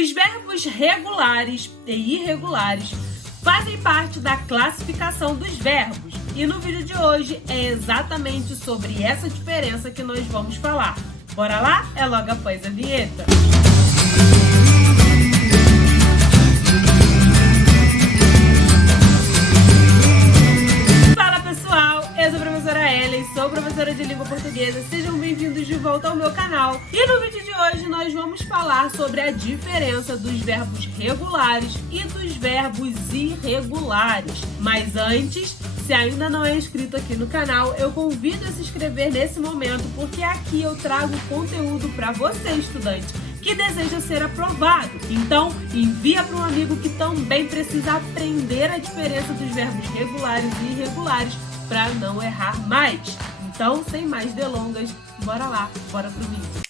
Os verbos regulares e irregulares fazem parte da classificação dos verbos e no vídeo de hoje é exatamente sobre essa diferença que nós vamos falar. Bora lá? É logo após a vinheta. Fala pessoal, eu sou a professora Ellen, sou professora de língua portuguesa, sejam bem-vindos de volta ao meu canal. E no vídeo de hoje nós vamos falar sobre a diferença dos verbos regulares e dos verbos irregulares. Mas antes, se ainda não é inscrito aqui no canal, eu convido a se inscrever nesse momento, porque aqui eu trago conteúdo para você, estudante, que deseja ser aprovado. Então, envia para um amigo que também precisa aprender a diferença dos verbos regulares e irregulares para não errar mais. Então, sem mais delongas, bora lá, bora pro vídeo.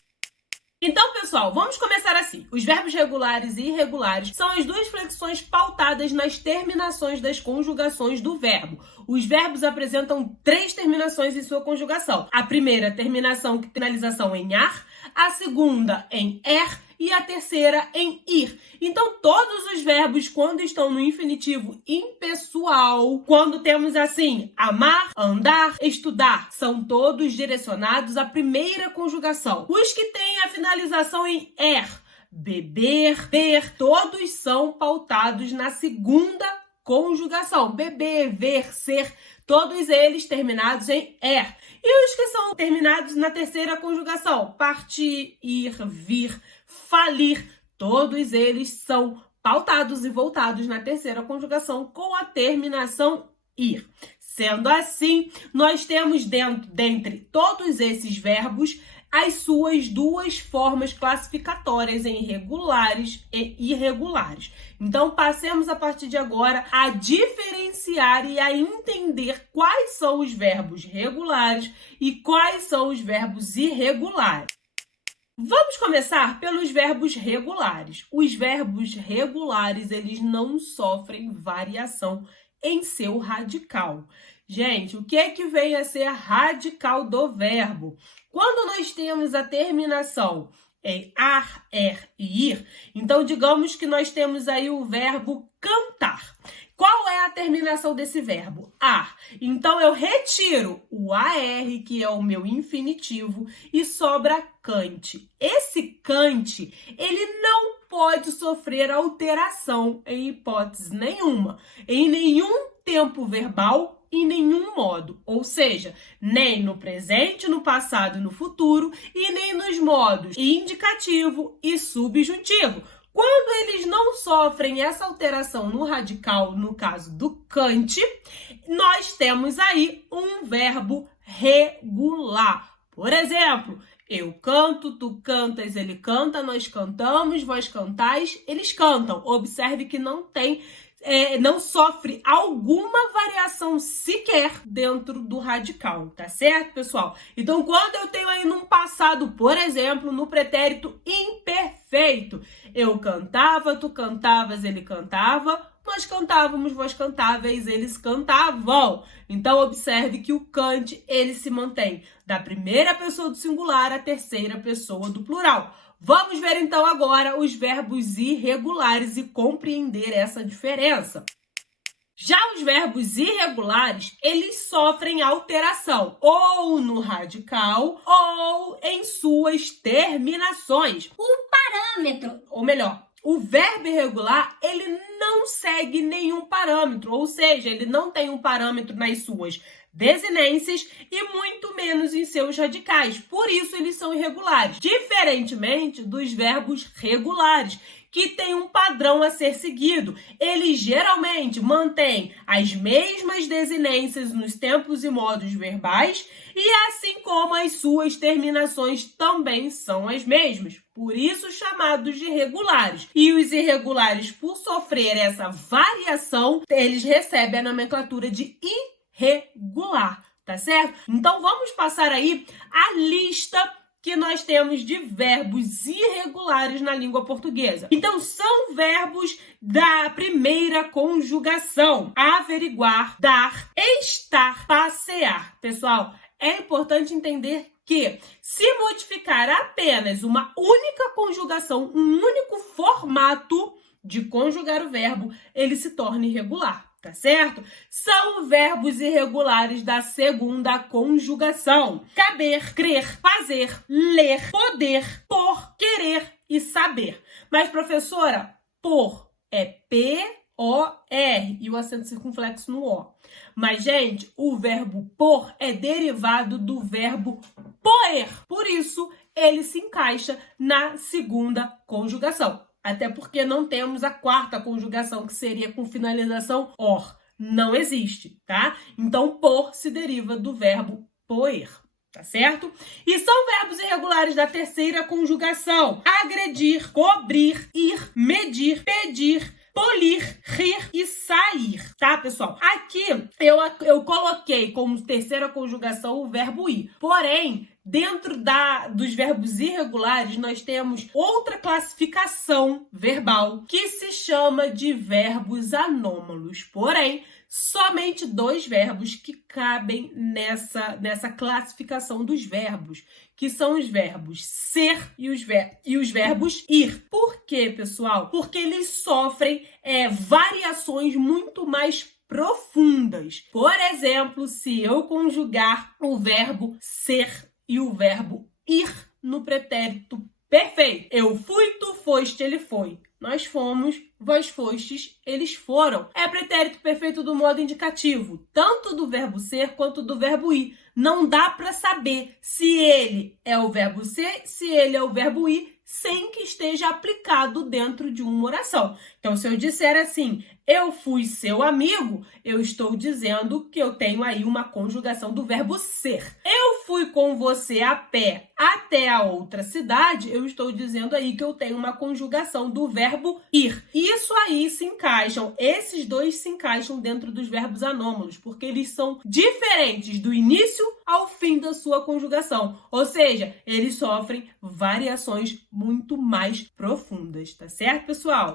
Então, pessoal, vamos começar assim. Os verbos regulares e irregulares são as duas flexões pautadas nas terminações das conjugações do verbo. Os verbos apresentam três terminações em sua conjugação. A primeira terminação, finalização em ar, a segunda em er e a terceira em ir. Então, todos os verbos, quando estão no infinitivo impessoal, quando temos assim, amar, andar, estudar, são todos direcionados à primeira conjugação. Os que têm a finalização em er, beber, ter, todos são pautados na segunda conjugação. Beber, ver, ser, todos eles terminados em er. E os que são terminados na terceira conjugação, partir, ir, vir, falir, todos eles são pautados e voltados na terceira conjugação com a terminação ir. Sendo assim, nós temos dentre todos esses verbos as suas duas formas classificatórias em regulares e irregulares. Então, passemos a partir de agora a diferenciar e a entender quais são os verbos regulares e quais são os verbos irregulares. Vamos começar pelos verbos regulares. Os verbos regulares, eles não sofrem variação em seu radical. Gente, o que é que vem a ser radical do verbo? Quando nós temos a terminação em ar, er e ir, então digamos que nós temos aí o verbo cantar. Qual é a terminação desse verbo? Ar. Então, eu retiro o AR, que é o meu infinitivo, e sobra cante. Esse cante, ele não pode sofrer alteração em hipótese nenhuma, em nenhum tempo verbal, em nenhum modo, ou seja, nem no presente, no passado e no futuro, e nem nos modos indicativo e subjuntivo. Quando eles não sofrem essa alteração no radical, no caso do cante, nós temos aí um verbo regular. Por exemplo, eu canto, tu cantas, ele canta, nós cantamos, vós cantais, eles cantam. Observe que não sofre alguma variação sequer dentro do radical, tá certo, pessoal? Então, quando eu tenho aí num passado, por exemplo, no pretérito imperfeito, eu cantava, tu cantavas, ele cantava, nós cantávamos, vós cantáveis, eles cantavam. Então, observe que o cante, ele se mantém da primeira pessoa do singular à terceira pessoa do plural. Vamos ver então agora os verbos irregulares e compreender essa diferença. Já os verbos irregulares, eles sofrem alteração ou no radical ou em suas terminações. O parâmetro, ou melhor, o verbo irregular, ele não segue nenhum parâmetro, ou seja, ele não tem um parâmetro nas suas desinências e muito menos em seus radicais. Por isso, eles são irregulares, diferentemente dos verbos regulares, que têm um padrão a ser seguido. Eles geralmente mantêm as mesmas desinências nos tempos e modos verbais e assim como as suas terminações também são as mesmas. Por isso, chamados de regulares. E os irregulares, por sofrer essa variação, eles recebem a nomenclatura de irregular, tá certo? Então, vamos passar aí a lista que nós temos de verbos irregulares na língua portuguesa. Então, são verbos da primeira conjugação: averiguar, dar, estar, passear. Pessoal, é importante entender que se modificar apenas uma única conjugação, um único formato de conjugar o verbo, ele se torna irregular. Tá certo? São verbos irregulares da segunda conjugação. Caber, crer, fazer, ler, poder, por, querer e saber. Mas, professora, por é P-O-R e o acento circunflexo no O. Mas, gente, o verbo por é derivado do verbo poer. Por isso, ele se encaixa na segunda conjugação. Até porque não temos a quarta conjugação, que seria com finalização or. Não existe, tá? Então, por se deriva do verbo poer, tá certo? E são verbos irregulares da terceira conjugação. Agredir, cobrir, ir, medir, pedir, polir, rir e sair, tá, pessoal? Aqui eu coloquei como terceira conjugação o verbo ir. Porém, dentro dos verbos irregulares, nós temos outra classificação verbal que se chama de verbos anômalos. Porém, somente 2 verbos que cabem nessa classificação dos verbos, que são os verbos ser e os verbos ir. Por quê, pessoal? Porque eles sofrem variações muito mais profundas. Por exemplo, se eu conjugar o verbo ser e o verbo ir no pretérito perfeito. Eu fui, tu foste, ele foi. Nós fomos, vós fostes, eles foram. É pretérito perfeito do modo indicativo, tanto do verbo ser quanto do verbo ir. Não dá para saber se ele é o verbo ser, se ele é o verbo ir, sem que esteja aplicado dentro de uma oração. Então, se eu disser assim, eu fui seu amigo, eu estou dizendo que eu tenho aí uma conjugação do verbo ser. Eu fui com você a pé até a outra cidade, eu estou dizendo aí que eu tenho uma conjugação do verbo ir. Isso aí se encaixam, esses 2 se encaixam dentro dos verbos anômalos, porque eles são diferentes do início ao fim da sua conjugação. Ou seja, eles sofrem variações muito mais profundas, tá certo, pessoal?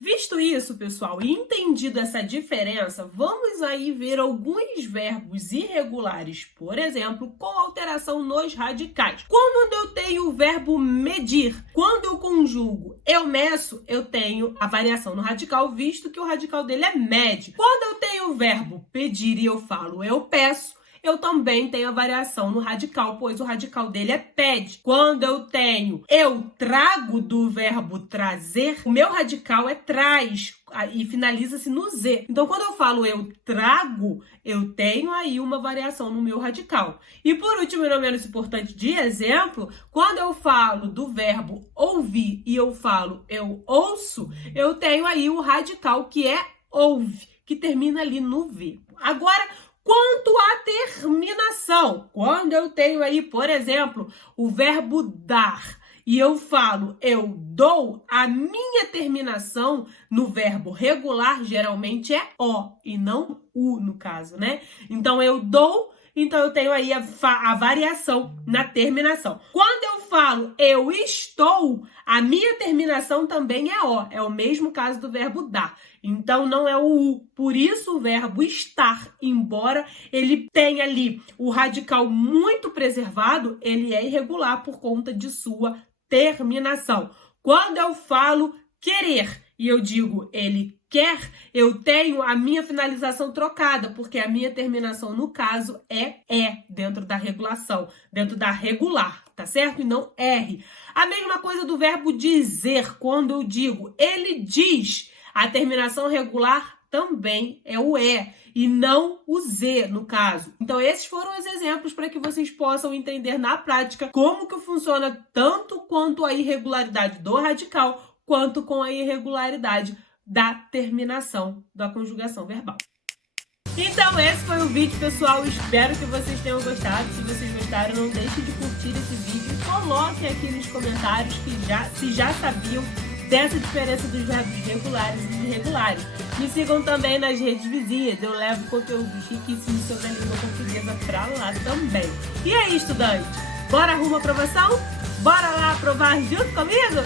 Visto isso, pessoal, e entendido essa diferença, vamos aí ver alguns verbos irregulares, por exemplo, com alteração nos radicais. Quando eu tenho o verbo medir, quando eu conjugo eu meço, eu tenho a variação no radical, visto que o radical dele é mede. Quando eu tenho o verbo pedir e eu falo eu peço, eu também tenho a variação no radical, pois o radical dele é pede. Quando eu tenho eu trago do verbo trazer, o meu radical é traz e finaliza-se no Z. Então, quando eu falo eu trago, eu tenho aí uma variação no meu radical. E por último, e não menos importante de exemplo, quando eu falo do verbo ouvir e eu falo eu ouço, eu tenho aí o radical que é ouve, que termina ali no V. Agora, quanto à terminação, quando eu tenho aí, por exemplo, o verbo dar e eu falo eu dou, a minha terminação no verbo regular geralmente é O e não U no caso, né? Então eu dou, então eu tenho aí a variação na terminação. Quando eu falo eu estou, a minha terminação também é O, é o mesmo caso do verbo dar. Então, não é o U. Por isso, o verbo estar, embora ele tenha ali o radical muito preservado, ele é irregular por conta de sua terminação. Quando eu falo querer e eu digo ele quer, eu tenho a minha finalização trocada, porque a minha terminação, no caso, é dentro da regulação, dentro da regular, tá certo? E não R. A mesma coisa do verbo dizer, quando eu digo ele diz, a terminação regular também é o e não o Z, no caso. Então, esses foram os exemplos para que vocês possam entender na prática como que funciona tanto quanto a irregularidade do radical, quanto com a irregularidade da terminação da conjugação verbal. Então, esse foi o vídeo, pessoal. Espero que vocês tenham gostado. Se vocês gostaram, não deixe de curtir esse vídeo e coloquem aqui nos comentários se já sabiam dessa diferença dos verbos regulares e irregulares. Me sigam também nas redes vizinhas, eu levo conteúdos riquíssimos sobre a língua portuguesa pra lá também. E aí, estudante? Bora rumo à aprovação? Bora lá aprovar junto comigo?